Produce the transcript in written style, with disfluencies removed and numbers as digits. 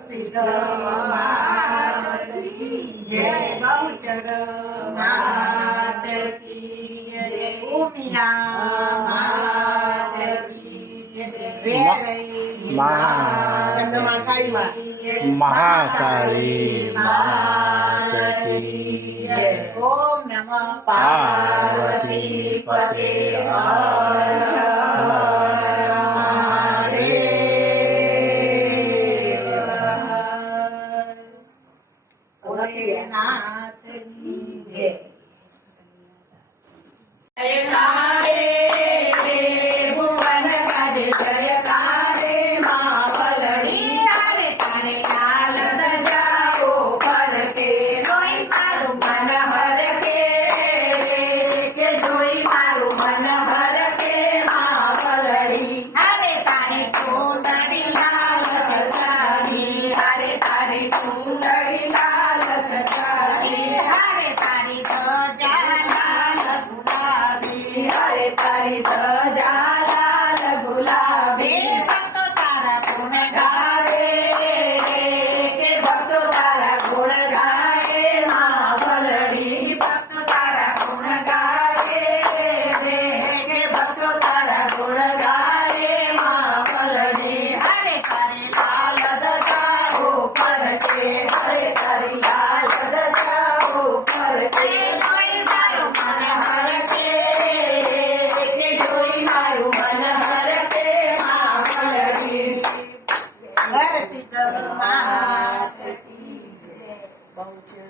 સિદ્ધ માત કી જય બહુચર માત કી જય ઉમિયા માત કી જય વેરઈ મહાકાળી માત કી જય. ઓમ નમઃ પાર્વતી પતે હર હર નાથ કી જય. તારી ધજા લાલ ગુલાબી ભક્તો તારા ગુણ ગાવે કે ભક્તો તારા ગુણ ગાવે માં વલડી ભક્તો તારા ગુણ ગાવે કે ભક્તો તારા ગુણ ગાવે માં વલડી હરે તારી લાલ ધજા ઉપર છે હરે તારી લાલ ધજા ઉપર છે કોઈ મારું મન હરકે સિદ્ધ માત કી જય બહુચર